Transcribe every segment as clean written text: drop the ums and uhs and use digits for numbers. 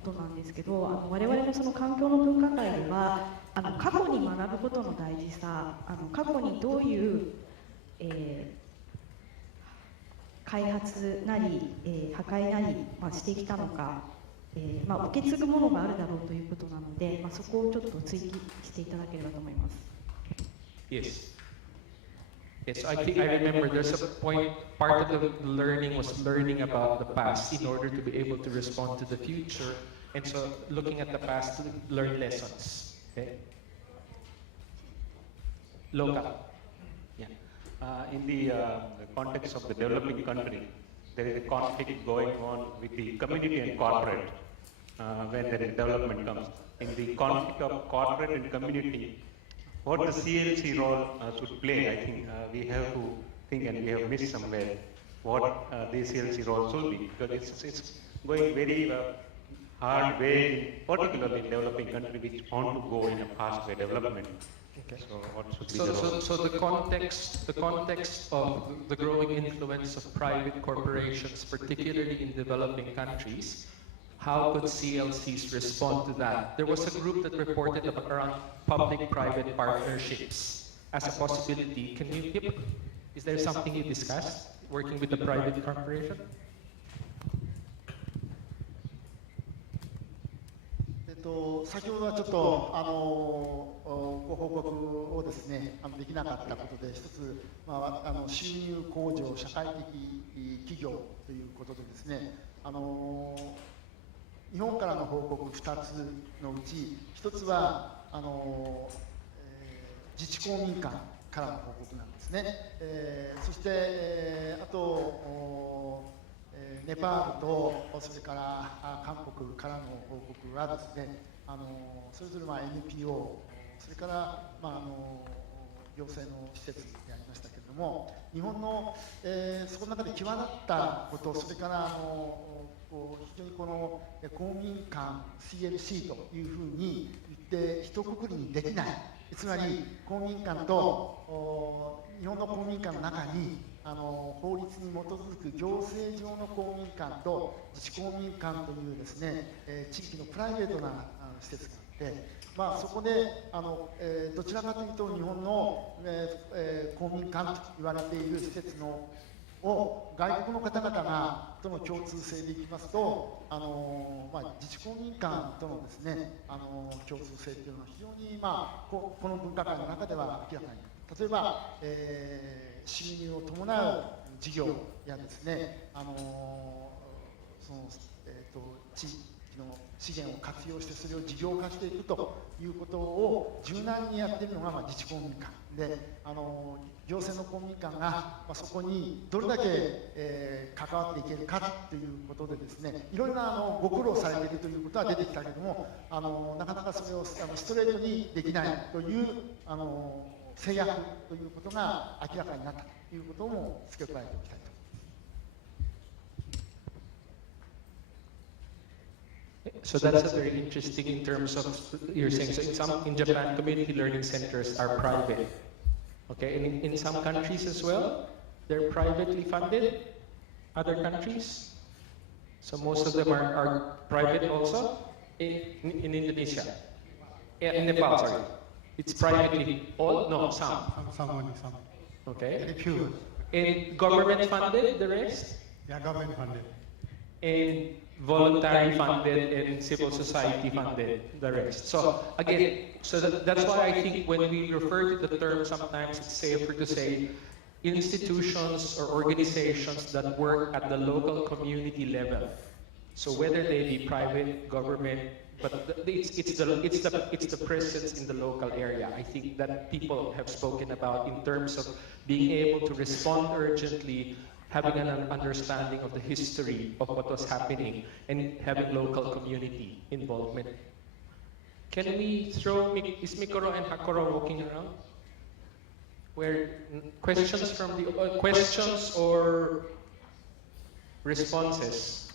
ことなんですけど、我々のその環境の分科会では過去に学ぶことの大事さ、過去にどういう、開発なり、破壊なり、してきたのか、受け継ぐものがあるだろうということなので、そこをちょっと追記していただければと思います。Yes. Yes, I think I remember there's a point, part of the learning was learning about the past in order to be able to respond to the future. And so looking at the past to learn lessons. Okay? Local. Yeah. In the context of the developing country, there is a conflict going on with the community and corporate when there is development comes. In the conflict of corporate and community, what the CLC role should play, I think we have to think, and we have missed somewhere what the CLC role should be, because it's going very hard way, particularly in developing country which want to go in a fast way development. Okay. So what should be the role? So the context of the growing influence of private corporations, particularly in developing countries, how could CLCs respond to that? There was a group that reported around public-private partnerships as a possibility. Can you give? Is there something you discussed working with the private corporation? 先ほどはちょっとご報告をですねできなかったことで、一つ、収入向上社会的企業ということでですね、日本からの報告2つのうち1つは自治公民館からの報告なんですね。そして、あとネパールとそれから韓国からの報告はですね、それぞれNPO、それから行政の施設でありましたけれども、日本の、そこの中で際立ったこと、それから非常にこの公民館 CLC というふうに言って一括りにできない、つまり公民館と日本の公民館の中に法律に基づく行政上の公民館と自治公民館というですね、地域のプライベートな施設があって、そこでどちらかというと日本の、公民館と言われている施設のを外国の方々がとの共通性でいきますと、自治公民館とのですね共通性というのは非常に、この分科会の中では明らかに、例えば、収入を伴う事業やですね、地域の資源を活用してそれを事業化していくということを柔軟にやっているのが自治公民館で、行政の公民館がそこにどれだけ、関わっていけるかということでですね、いろいろなご苦労されているということは出てきたけれども、なかなかそれをストレートにできないという制約ということが明らかになったということも付け加えておきたいと。So that's very interesting in terms of you're saying. So in Japan, community learning centers are private. Okay, and in some countries as well, they're privately funded. Other countries, so most of them are private also. In Indonesia, in Nepal, sorry, it's privately. All no, some. Some. Okay. Very few. And government funded, the rest. Yeah, government funded. And voluntary funded and civil society funded, the rest. So again, that's why I think when we refer to the term, sometimes it's safer to say institutions or organizations that work at the local community level. So whether they be private, government, but it's the presence in the local area. I think that people have spoken about in terms of being able to respond urgently, having an understanding of the history of what was happening, and having local community involvement. Can we throw, is Mikoro and Hakoro walking around? Where questions from the, questions or responses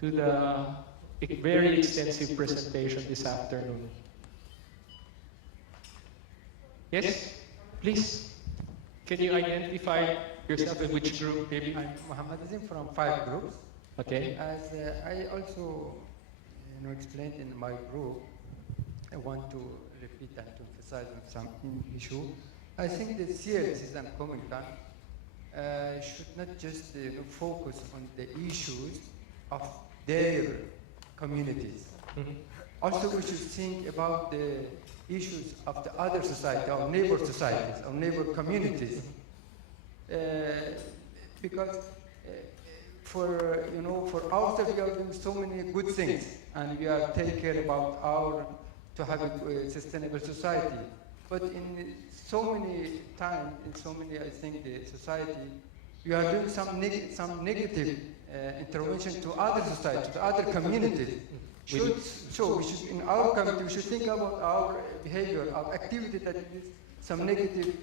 to the very extensive presentation this afternoon? Yes, please. Can you identify yourself in which group, maybe? I'm Muhammad Azim from 5 groups. Okay. As I also explained in my group, I want to repeat and to emphasize on some issue. I think that CLCs and Kominkan should not just focus on the issues of their communities. Also, we should think about the issues of the other society, of neighbor societies, of neighbor communities, because for ourselves we are doing so many good things, and we are taking care about to have a sustainable society. But in so many times, in so many, I think, the society, we are doing some negative intervention to other societies, to other communities. So we should, in our community, we should think about our behavior, our activity that is some negative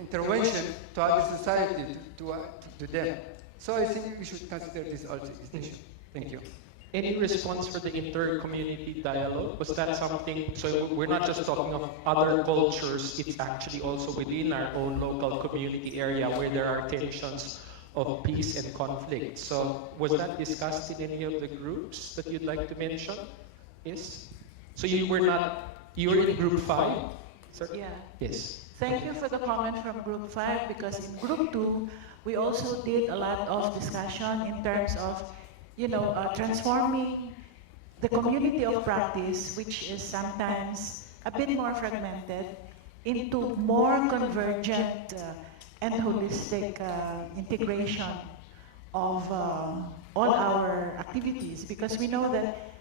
intervention to other society, to them. So I think we should consider this also issue. Thank you. Any response for the inter-community dialogue? Was that something, so we're not just talking of other cultures, it's actually also within our own local community area where there are tensions of peace and conflict. So was that discussed in any of the groups that you'd like to mention? Yes? So you were in group 5? Sir? Yeah. Yes. Thank you for the comment from group 5, because in group 2, we also did a lot of discussion in terms of transforming the community of practice, which is sometimes a bit more fragmented, into more convergent and holistic integration of all our activities. Because we know that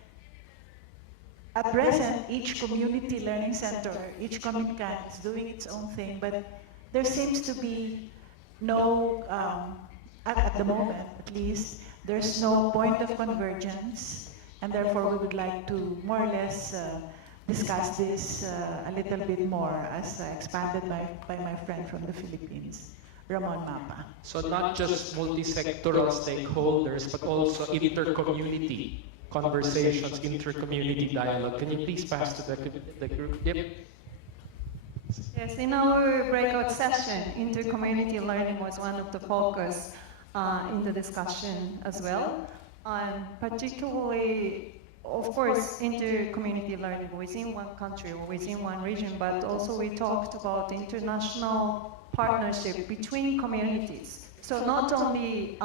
at present, each community learning center, each Kominkan is doing its own thing, but there seems to be no, at the moment at least, there's no point of convergence, and therefore we would like to more or less discuss this a little bit more, as expanded by my friend from the Philippines, Ramon Mapa. So not just multi-sectoral stakeholders, but also inter-community conversations, inter-community dialogue. Can you please pass to the group? Yep. Yes, in our breakout session, inter-community learning was one of the focus in the discussion as well. Particularly, of course, inter-community learning within one country or within one region, but also we talked about international partnership between communities. So not only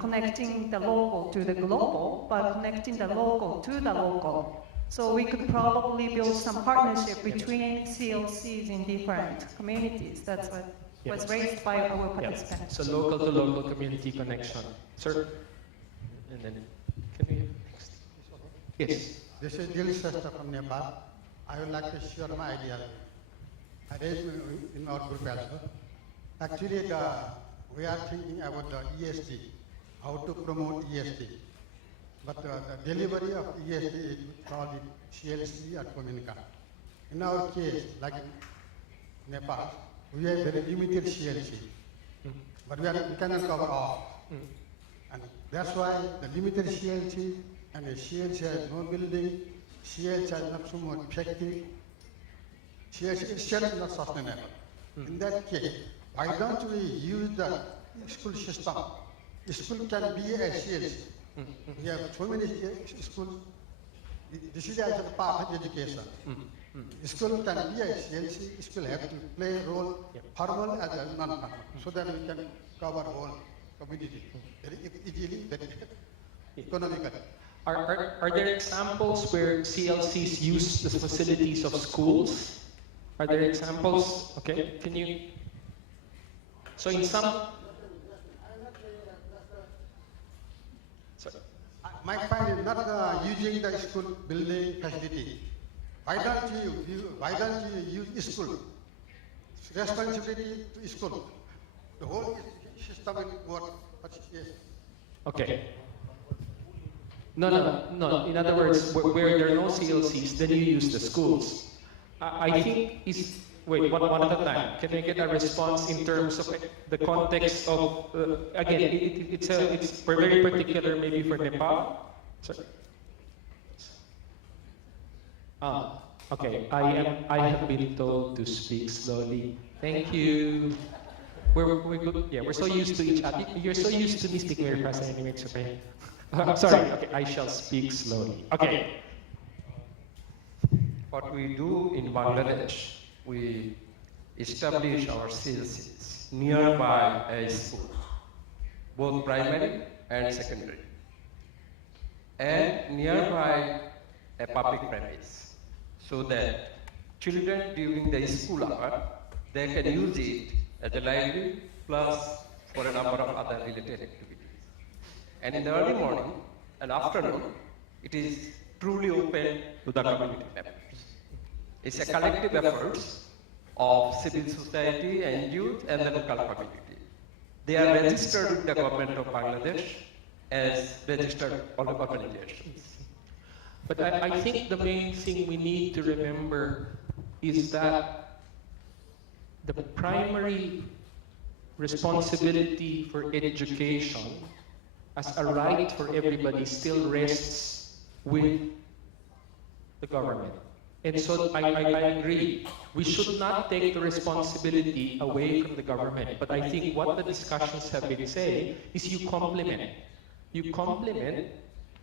connecting the local to the global, but connecting the local to the local. So we could probably build some partnership between CLCs in different communities. That's what was raised by our participants. So local to local community connection. Sir? And then, can we next? Yes. This is Dil Sesta from Nepal. I would like to share my idea. I raised in our group also. Actually, we are thinking about the ESD, how to promote ESD. But the delivery of ESD is called CLC or Kominkan. In our case, like in Nepal, we have very limited CLC, but we cannot cover all. And that's why the limited CLC and the CLC has no building, CLC has not so much effective, CLC itself is not sustainable. In that case, why don't we use the school system? The school can be a CLC. We have so many schools. This is actually part of education. School can be a CLC, school have to play a role, formal as well as non-formal, so that we can cover whole community very easily, very economically. Are there examples where CLCs use the facilities of schools? Are there examples? Okay, can you? So in some. My point is not using the school building facility. Why don't you use school? Responsibility to school. The whole system will work. Yes. Okay. No. In other words, where there are no CLCs, then you use the schools. I think is. Wait, one at a time. Can I get a response in terms of the context of, again, it's very particular maybe for Nepal? Sorry. Okay, I have been told to speak slowly. Thank you. We're good. Yeah, we're so used to each other. You're so used to me speaking very fast anyway, it's okay. Sorry, okay, I shall speak slowly. Okay. What we do in Bangladesh, we establish our CLCs nearby a school, both primary and secondary, and nearby a public premise, so that children during the school hour, they can use it as a library plus for a number of other related activities. And in the early morning and afternoon, it is truly open to the community members. It's a collective effort of civil society and youth and the local community. They are registered with the government of Bangladesh as registered organizations. But I think the main thing we need to remember is that the primary responsibility for education as a right for everybody still rests with the government. And so I agree, we should not take the responsibility away from the government. But I think what the discussions have been saying is you complement. You complement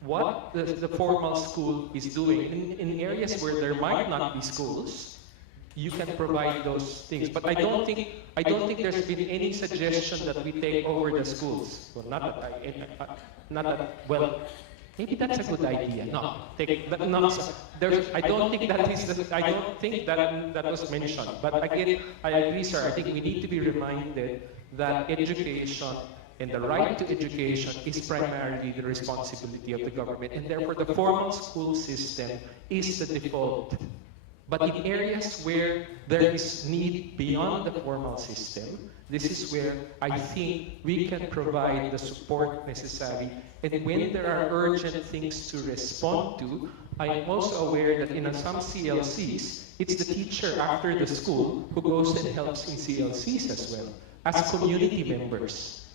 what the formal school is doing. In areas where there might not be schools, you can provide those things. But I don't think there's been any suggestion that we take over the schools. Well, well, maybe that's a good idea. No, I don't think that was mentioned. But again, I agree, sir. I think we need to be reminded that education and the right to education is primarily the responsibility of the government, and therefore the formal school system is the default. But in areas where there is need beyond the formal system, this is where I think we can provide the support necessary. And when there are urgent things to respond to, I am also aware that in some CLCs, it's the teacher after the school who goes and helps in CLCs as well, as community members.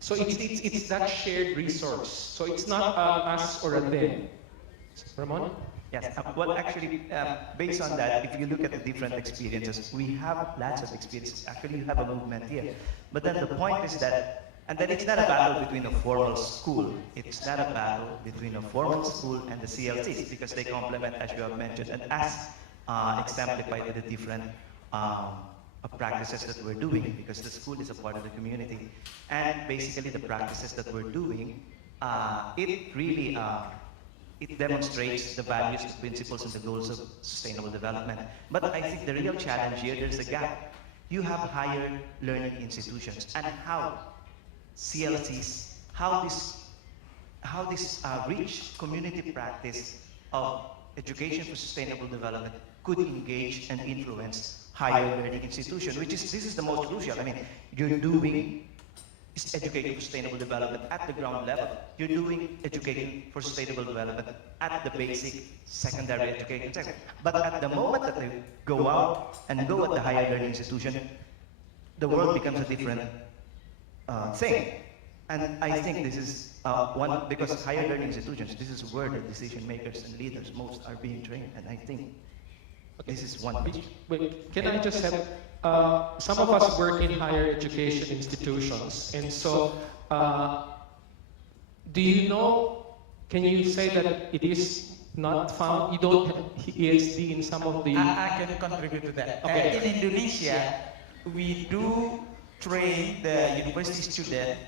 So it's that shared resource. So it's not us or a them. Ramon? Yes, well actually, based on that, if you look at the different experiences, we have lots of experiences. Actually, you have a movement here. But then the point is that, and then it's not a battle between a formal school. It's not a battle between a formal school and the CLCs, because they complement, as you have mentioned, and as exemplified with the different practices that we're doing, because the school is a part of the community. And basically the practices that we're doing, it really it demonstrates the values, the principles, and the goals of sustainable development. But I think the real challenge here, there's a gap. You have higher learning institutions, and how CLCs, how this rich community practice of education for sustainable development could engage and influence higher learning institutions, this is the most crucial. I mean, you're doing educating for sustainable development at the ground level. You're doing educating for sustainable development at the basic secondary education sector. But at the moment that they go out and go at the higher learning institution, the world becomes a different thing. And I think this is one, because higher learning institutions, this is where the decision makers and leaders most are being trained. And I think this is one. Wait, can I just have, some of us work in higher education institutions, and so do you know, can you say that it is not found, you don't have ESD in some of the... I can contribute to that. Okay. In Indonesia, we do train the university student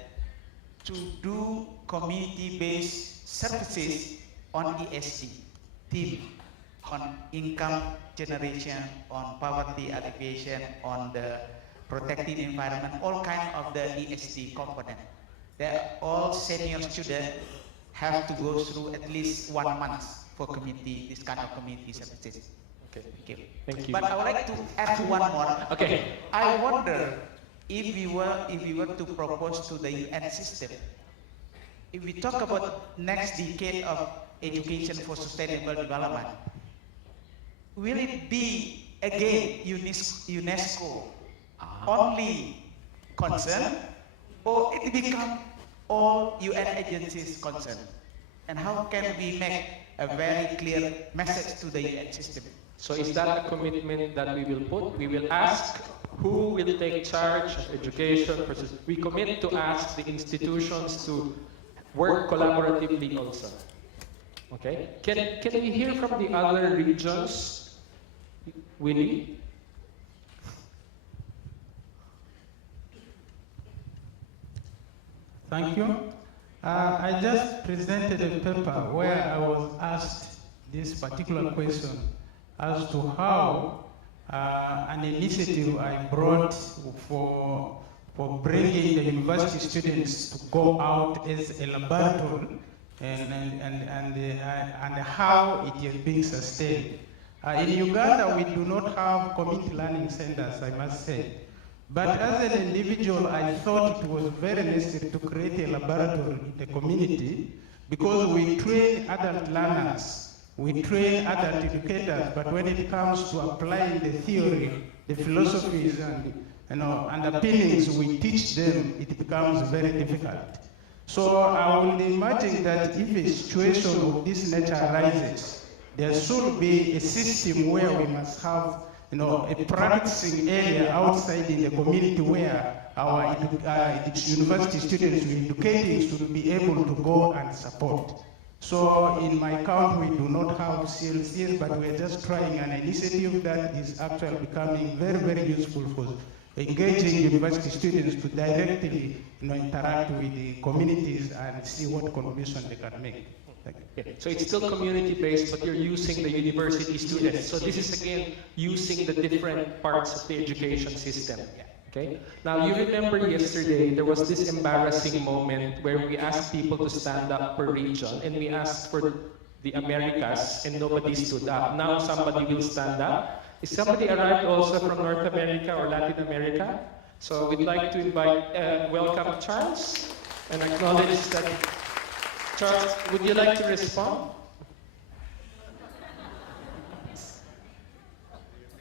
to do community-based services on ESD theme, on income generation, on poverty alleviation, on the protected environment, all kind of the ESD component. All senior students have to go through at least 1 month for community, this kind of community services. Okay. Okay. Thank you. But I would like to add one more. Okay. I wonder if we were to propose to the UN system, if we talk about next decade of education for sustainable development, will it be again UNESCO only concern, or it become all UN agencies concern? And how can we make a very clear message to the UN system? So is that a commitment that we will put? We will ask who will take charge of education. We commit to ask the institutions to work collaboratively also. Okay? Can we hear from the other regions? Willie? Thank you. I just presented a paper where I was asked this particular question as to how an initiative I brought for bringing the university students to go out as a laboratory and how it is being sustained. In Uganda, we do not have community learning centers, I must say. But as an individual, I thought it was very necessary to create a laboratory in the community because we train adult learners, we train adult educators, but when it comes to applying the theory, the philosophies and underpinnings we teach them, it becomes very difficult. So I would imagine that if a situation of this nature arises, there should be a system where we must have a practicing area outside in the community where our university students who are educating should be able to go and support. So in my count, we do not have CLCs, but we're just trying an initiative that is actually becoming very, very useful for engaging university students to directly interact with the communities and see what contribution they can make. Okay. So it's still community-based, but you're using the university students. So this is again using the different parts of the education system. Okay. Now you remember yesterday there was this embarrassing moment where we asked people to stand up per region, and we asked for the Americas, and nobody stood up. Now somebody will stand up. Is somebody arrived also from North America or Latin America? So we'd like to invite, welcome Charles, and acknowledge that. Charles, would you like to respond?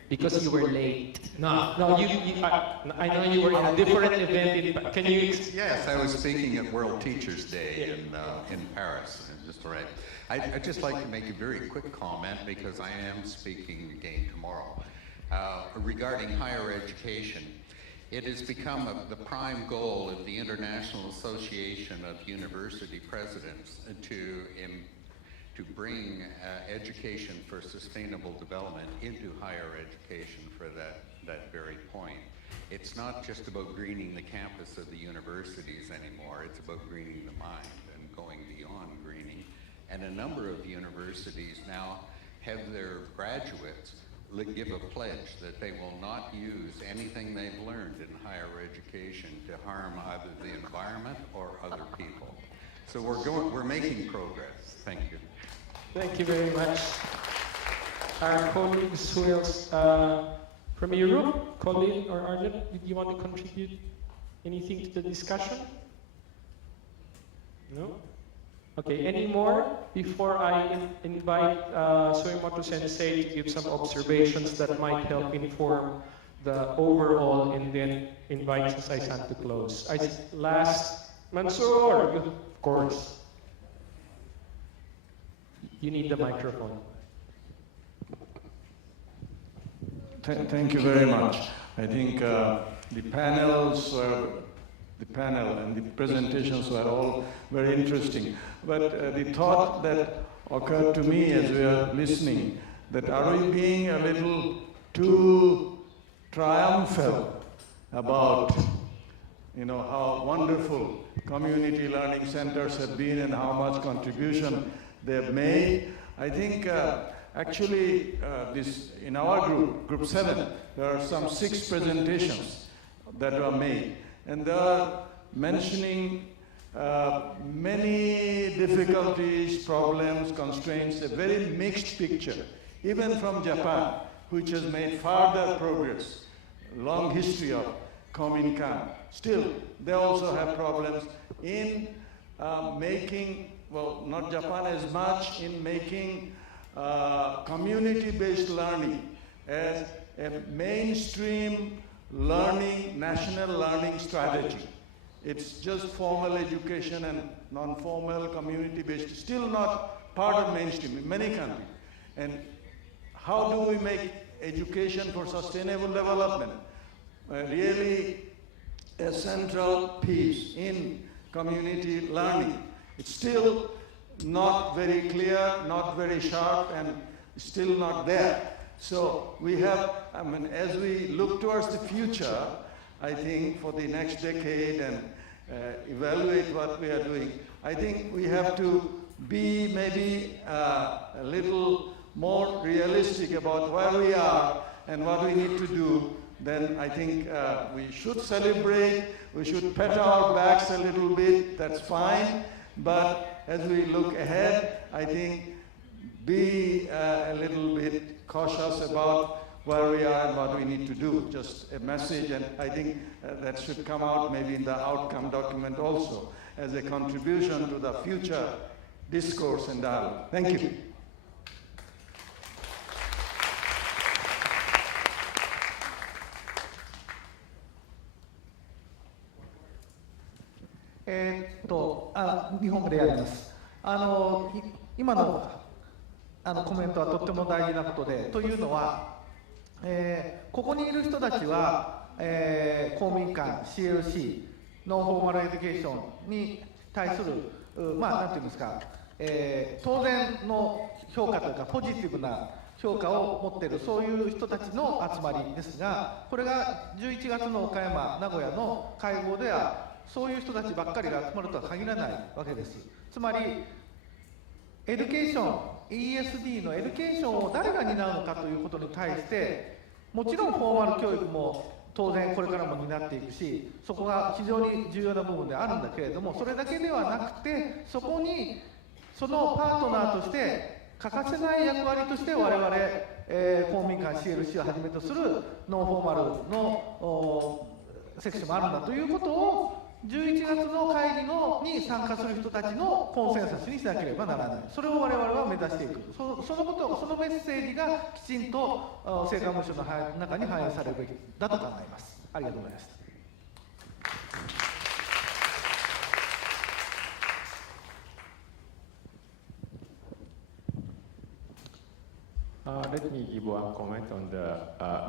Because you were late. No, I know you were in a different event. Can you? Yes, I was speaking at World Teachers Day in Paris. Just right. I'd just like to make a very quick comment because I am speaking again tomorrow regarding higher education. It has become the prime goal of the International Association of University Presidents to bring education for sustainable development into higher education for that very point. It's not just about greening the campus of the universities anymore, it's about greening the mind and going beyond greening. And a number of universities now have their graduates give a pledge that they will not use anything they've learned in higher education to harm either the environment or other people. So we're making progress. Thank you. Thank you very much. Our colleagues who else from Europe, Colin or Arjun, did you want to contribute anything to the discussion? No? Okay, any more before I invite Suemoto Sensei to give some observations that might help inform the overall and then invite Sasai-san to close. Last, Mansoor, of course. You need the microphone. Thank you very much. I think the panel and the presentations were all very interesting. But the thought that occurred to me as we are listening, that are we being a little too triumphal about how wonderful community learning centers have been and how much contribution they have made? I think actually in our group 7, there are some 6 presentations that were made. And they are mentioning many difficulties, problems, constraints, a very mixed picture. Even from Japan, which has made further progress, long history of Kominkan. Still, they also have problems in making, well, not Japan as much, in making community-based learning as a mainstream learning, national learning strategy. It's just formal education and non-formal, community-based, still not part of mainstream in many countries. And how do we make education for sustainable development really a central piece in community learning? It's still not very clear, not very sharp, and still not there. So we have, I mean, as we look towards the future, I think for the next decade and evaluate what we are doing, I think we have to be maybe a little more realistic about where we are and what we need to do. Then I think we should celebrate, we should pat our backs a little bit, that's fine. But as we look ahead, I think be a little bit cautious about where we are and what we need to do. Just a message, and I think that should come out maybe in the outcome document also as a contribution to the future discourse and dialogue. Thank you.日本語でやります。今のコメントはとっても大事なことで、というのは、ここにいる人たちは、公民館 CLC ノンフォーマルエデュケーションに対するなんていうんですか、当然の評価というかポジティブな評価を持っているそういう人たちの集まりですが、これが11月の岡山名古屋の会合ではそういう人たちばっかりが集まるとは限らないわけです。つまりエデュケーション ESD のエデュケーションを誰が担うのかということに対して、もちろんフォーマル教育も当然これからも担っていくし、そこが非常に重要な部分であるんだけれども、それだけではなくて、そこにそのパートナーとして欠かせない役割として我々、公民館 CLC をはじめとするノンフォーマルのセクションもあるんだということを11月の会議に参加する人たちのコンセンサスにしなければならない。それを我々は目指していく。そのメッセージがきちんと成果文書の中に反映されるべきだと考えます。ありがとうございました。Let me give one comment on the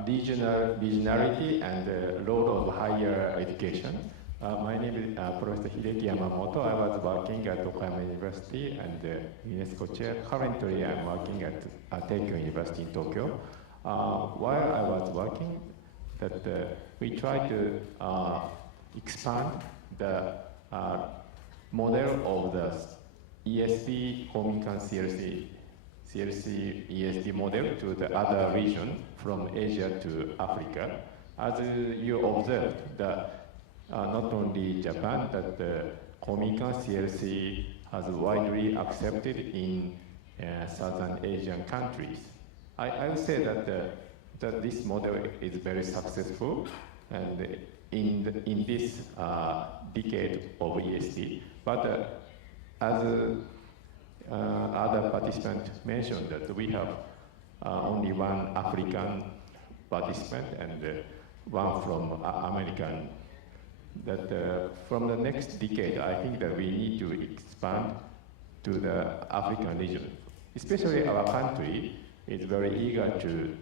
regionality and the role of higher education. My name is Professor Hideki Yamamoto. I was working at Okayama University and UNESCO chair. Currently, I'm working at Teikyo University in Tokyo. While I was working, we try to expand the model of the ESD Kominkan-CLC ESD model to the other region from Asia to Africa. As you observed, not only Japan, but the Kominkan-CLC has widely accepted in Southern Asian countries. I would say that this model is very successful and in this decade of ESD. But as other participants mentioned, that we have only one African participant and one from American. That from the next decade, I think that we need to expand to the African region. Especially our country is very eager to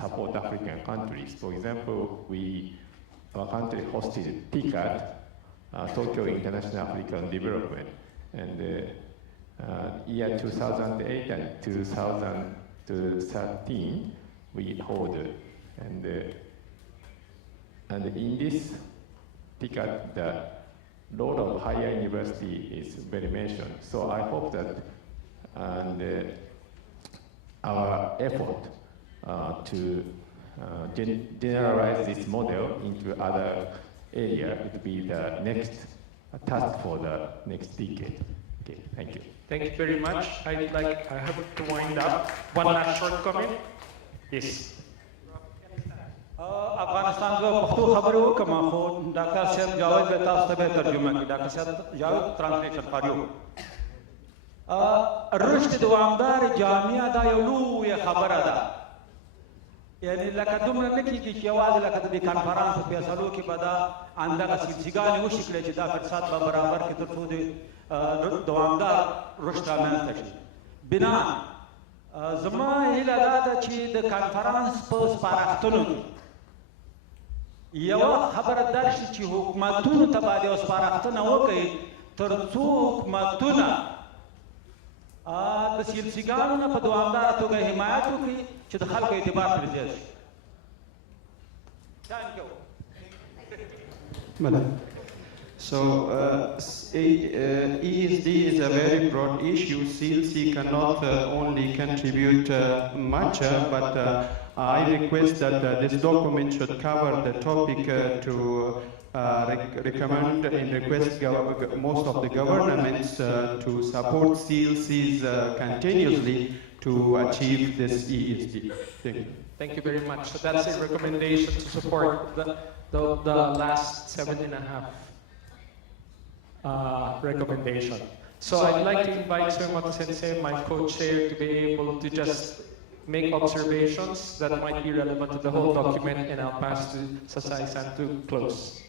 support African countries. For example, our country hosted TICAD, Tokyo International African Development, and year 2008 and 2013 we hold, and in this TICAD, the role of higher university is very mentioned. So I hope that our effort to generalize this model into other areas would be the next task for the next decade. Okay, thank you. Thank you very much. I have to wind up. One last short comment. Yes. Afghanistan को पख्तो खबरों का माहौल doctor साहब जावेद बेतास तबे तर्जुमा की doctor साहब Javed translation करियो रश्द दुआमदार जामिया दा यलू ये खबर अदा यानी लका दुमन नकी की आवाज लका दी कॉन्फ्रेंस पे सलो की बदा अंदा का सिलसिला वो शिकले जिदा कर साथ बराबर के तो दे दुआमदार रश्द में तशी बिना जमा इला दा ची द कॉन्फ्रेंस पर पाराख्तनु یو خبردار شي چې حکومتونو ته باندې اوس پراختنه وکړي tercuk matuna تسيل سيجارنا بدوام دار توجه حمايته كي تدخل كي اعتبار برجاج. Thank you. Madam. So, ESD is a very broad issue. CLC cannot only contribute much, but I request that this document should cover the topic to recommend and request most of the governments to support CLCs continuously to achieve this ESD. Thank you. Thank you very much. So that's a recommendation to support the last 7.5 recommendation. So I'd like to invite Sumoto Sensei, my co-chair, to be able to just make observations that might be relevant to the whole document, and I'll pass to Sasai-san to close.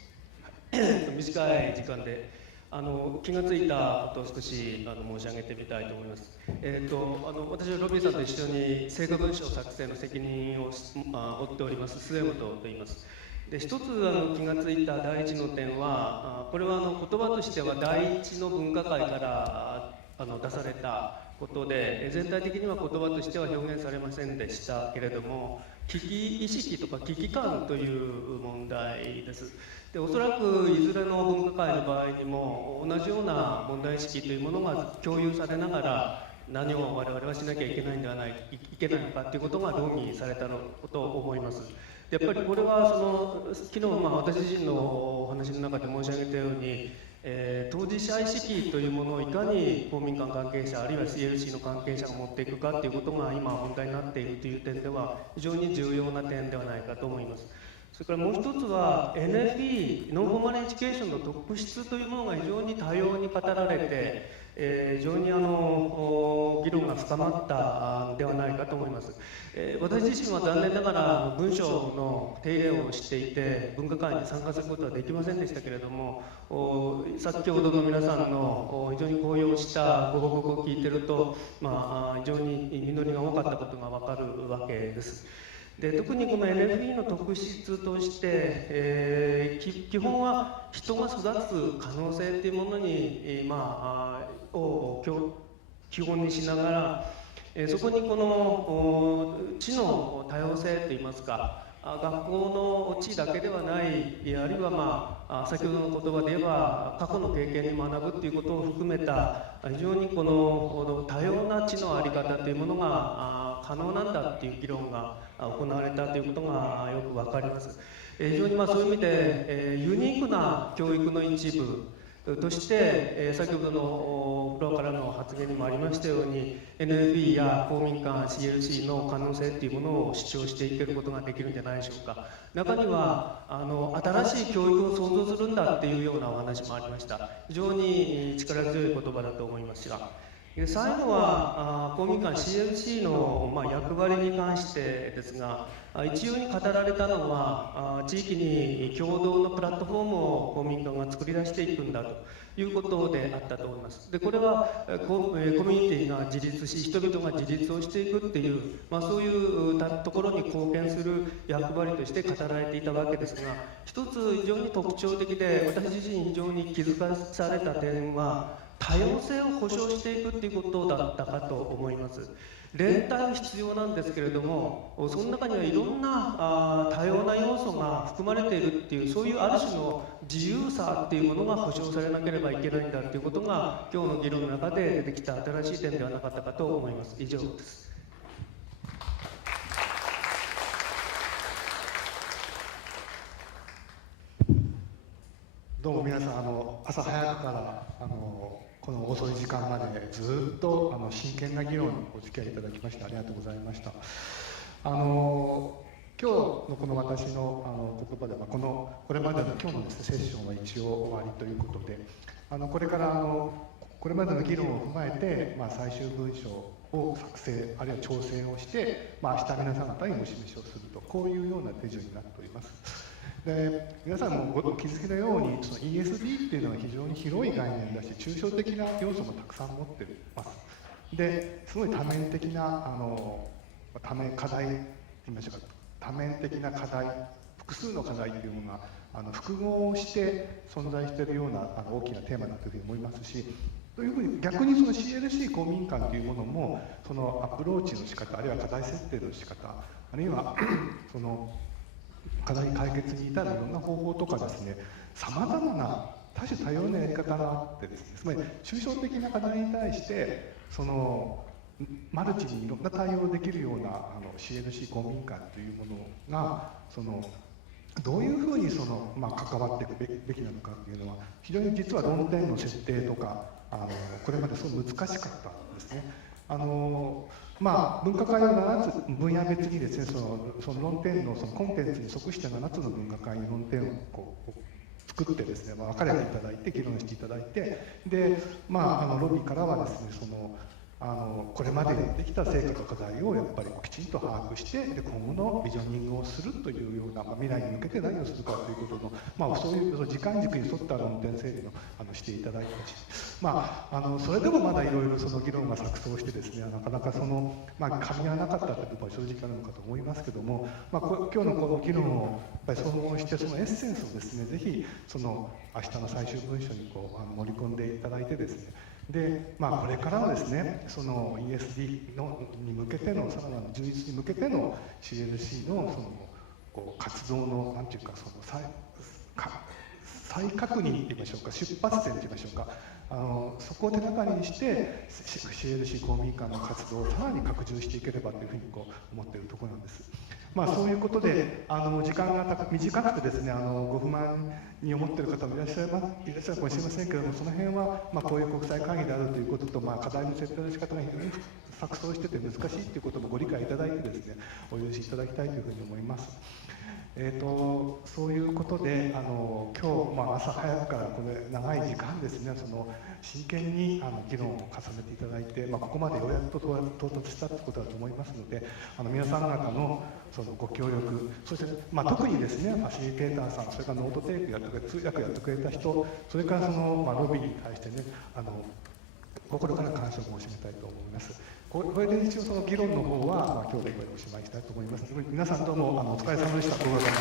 短い時間で気がついたことを少し申し上げてみたいと思います。私はロビーさんと一緒に成果文書作成の責任を負っております末本と言います。で一つ気がついた第一の点は、これは言葉としては第一の分科会から出されたことで、全体的には言葉としては表現されませんでしたけれども、危機意識とか危機感という問題です。でおそらくいずれの分科会の場合にも同じような問題意識というものが共有されながら、何を我々はしなきゃいけないんではないのかということが論議されたと思います。やっぱりこれは昨日私自身のお話の中で申し上げたように、当事者意識というものをいかに公民館関係者あるいは CLC の関係者が持っていくかということが今問題になっているという点では非常に重要な点ではないかと思います。それからもう一つは NFE ノンフォーマルエデュケーションの特質というものが非常に多様に語られて、非常に議論が深まったではないかと思います。私自身は残念ながら文書の手入れをしていて分科会に参加することはできませんでしたけれども、先ほどの皆さんの非常に高揚したご報告を聞いていると、非常に実りが多かったことが分かるわけです。で特にこの NFE の特質として、基本は人が育つ可能性というものに、を基本にしながら、そこにこの知の多様性といいますか、学校の知だけではない、あるいは先ほどの言葉で言えば過去の経験に学ぶということを含めた非常にこの多様な知の在り方というものが可能なんだという議論が行われたということがよくわかります。非常にそういう意味でユニークな教育の一部として、先ほどのフロアからの発言にもありましたように NFE や公民館 CLC の可能性というものを主張していけることができるんじゃないでしょうか。中には新しい教育を創造するんだっていうようなお話もありました。非常に力強い言葉だと思いますが、最後は公民館 CLC の役割に関してですが、一様に語られたのは地域に共同のプラットフォームを公民館が作り出していくんだということであったと思います。でこれはコミュニティが自立し人々が自立をしていくっていう、そういうところに貢献する役割として語られていたわけですが、一つ非常に特徴的で私自身非常に気づかされた点は多様性を保障していくということだったかと思います。連帯は必要なんですけれども、その中にはいろんな多様な要素が含まれているっていう、そういうある種の自由さっていうものが保障されなければいけないんだということが今日の議論の中で出てきた新しい点ではなかったかと思います。以上です。どうも皆さん朝早くからこの遅い時間までずっと真剣な議論にお付き合いいただきましてありがとうございました。今日のこの私の言葉ではこれまでの今日のです、ね、セッションは一応終わりということで、これからこれまでの議論を踏まえて、最終文書を作成あるいは調整をして、明日皆さん方にお示しをすると、こういうような手順になっております。で皆さんもお気づきのようにその ESD っていうのは非常に広い概念だし抽象的な要素もたくさん持っています。ですごい多面的な課題と言いましょうか、多面的な課題複数の課題というものが複合して存在しているような大きなテーマだというふうに思いますし、というふうに逆にその CLC 公民館というものもそのアプローチの仕方、あるいは課題設定の仕方、あるいはその課題解決に至るいろんな方法とかですね、さまざまな多種多様なやり方があってですね、つまり抽象的な課題に対してそのマルチにいろんな対応できるようなCLC 公民館というものがそのどういうふうにその、関わっていくべきなのかというのは非常に実は論点の設定とかこれまですごく難しかったんですね。分科会を7つ分野別にですね、その論点のそのコンテンツに即して7つの分科会に論点を作ってですね、分かれていただいて議論していただいて、で、ロビーからはですね、これまでやってきた成果と課題をやっぱりきちんと把握して、で今後のビジョニングをするというような、未来に向けて何をするかということの、そういう時間軸に沿った論点整理をしていただいたし、それでもまだいろいろその議論が錯綜してですね、なかなかその、噛み合わなかったというところは正直あるのかと思いますけども、今日のこの議論をやっぱり総合して、そのエッセンスをですね、ぜひその明日の最終文書に盛り込んでいただいてですね、でこれからはですね、その ESD に向けてのさらなる充実に向けての CLC のその活動のなんていうか、その再確認といいましょうか、出発点といいましょうか、そこを手がかりにして CLC 公民館の活動をさらに拡充していければというふうに思っているところなんです。そういうことで時間が短くてですね、ご不満に思っている方もいらっしゃるかもしれませんけれども、その辺はこういう国際会議であるということと、課題の設定の仕方が非常に錯綜してて難しいということもご理解いただいてですね、お許しいただきたいというふうに思います。そういうことで今日、朝早くからこれ長い時間ですね、真剣に議論を重ねていただいて、ここまでようやく到達したということだと思いますので、皆さん方のそのご協力、そして、特にですね、ファシリテーターさん、それからノートテイクやって通訳やってくれた人、それからロビーに対してね、心から感謝を申し上げたいと思います。これで一応その議論の方は、今日でおしまいしたいと思います。皆さんどうもお疲れ様でした。ご苦労様でした。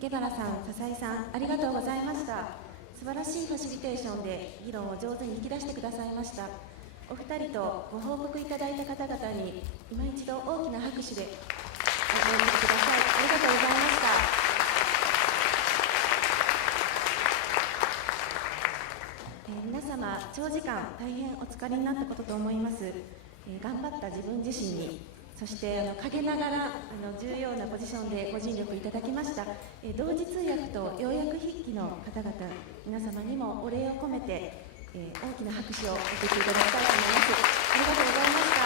ゲバラさん、笹井さん、ありがとうございました。素晴らしいファシリテーションで議論を上手に引き出してくださいました。お二人とご報告いただいた方々に今一度大きな拍手でお迎えください。ありがとうございました。皆様、長時間大変お疲れになったことと思います。頑張った自分自身に、そして陰ながら重要なポジションでご尽力いただきました。同時通訳と要約筆記の方々、皆様にもお礼を込めて大きな拍手を送っていただきたいと思います。ありがとうございました。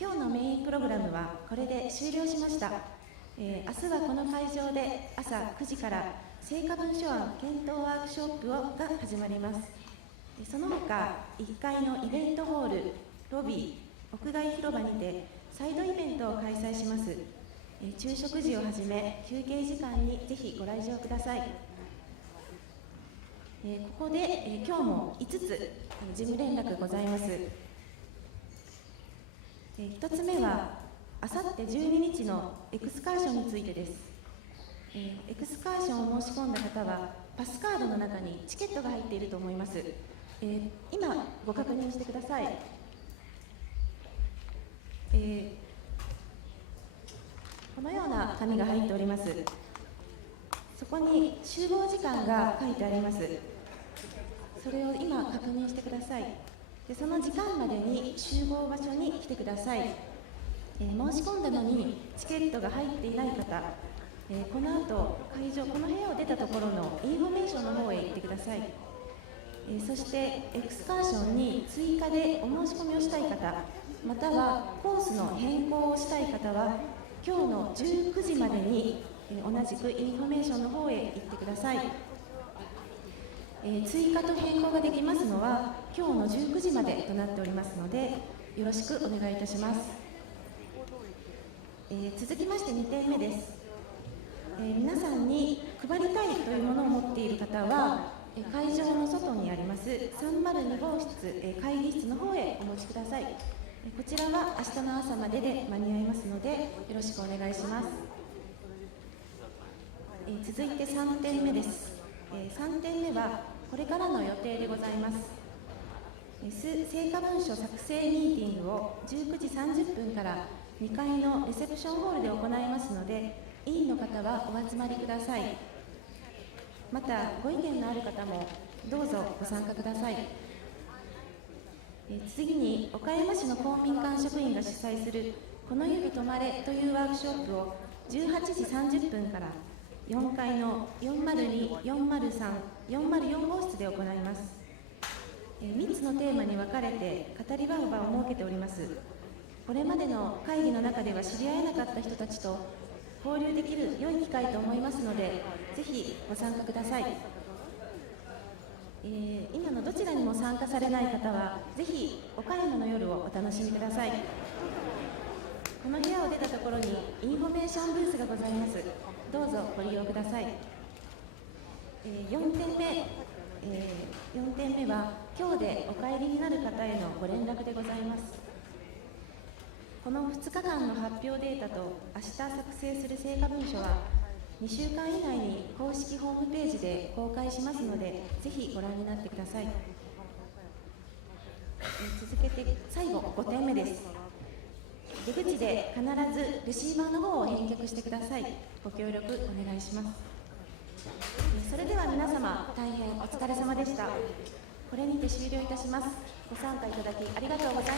今日のメインプログラムはこれで終了しました。明日はこの会場で朝9時から成果文書案検討ワークショップが始まります。その他1階のイベントホール、ロビー、屋外広場にてサイドイベントを開催します。昼食時をはじめ休憩時間にぜひご来場ください。ここで、今日も5つ事務連絡ございます。1つ目はあさって12日のエクスカーションについてです。エクスカーションを申し込んだ方はパスカードの中にチケットが入っていると思います。今ご確認してください。このような紙が入っております。そこに集合時間が書いてあります。それを今確認してください。でその時間までに集合場所に来てください。申し込んだのにチケットが入っていない方、この後会場、この部屋を出たところのインフォメーションの方へ行ってください。そしてエクスカーションに追加でお申し込みをしたい方、またはコースの変更をしたい方は今日の19時までに同じくインフォメーションの方へ行ってください。追加と変更ができますのは今日の19時までとなっておりますので、よろしくお願いいたします。続きまして2点目です。皆さんに配りたいというものを持っている方は、会場の外にあります302号室、会議室の方へお持ちください。こちらは明日の朝までで間に合いますので、よろしくお願いします。続いて3点目です。3点目はこれからの予定でございます。成果文書作成ミーティングを19時30分から2階のレセプションホールで行いますので、委員の方はお集まりください。またご意見のある方もどうぞご参加ください。次に岡山市の公民館職員が主催するこの指止まれというワークショップを18時30分から4階の402、403、404号室で行います。3つのテーマに分かれて語り合う場を設けております。これまでの会議の中では知り合えなかった人たちと交流できる良い機会と思いますので、ぜひご参加ください。今のどちらにも参加されない方は、ぜひ岡山の夜をお楽しみください。この部屋を出たところにインフォメーションブースがございます。どうぞご利用ください。4点目は今日でお帰りになる方へのご連絡でございます。この2日間の発表データと明日作成する成果文書は2週間以内に公式ホームページで公開しますので、ぜひご覧になってください。続けて最後5点目です。出口で必ずレシーバーの方を返却してください。ご協力お願いします。それでは皆様、大変お疲れ様でした。これにて終了いたします。ご参加いただきありがとうございました。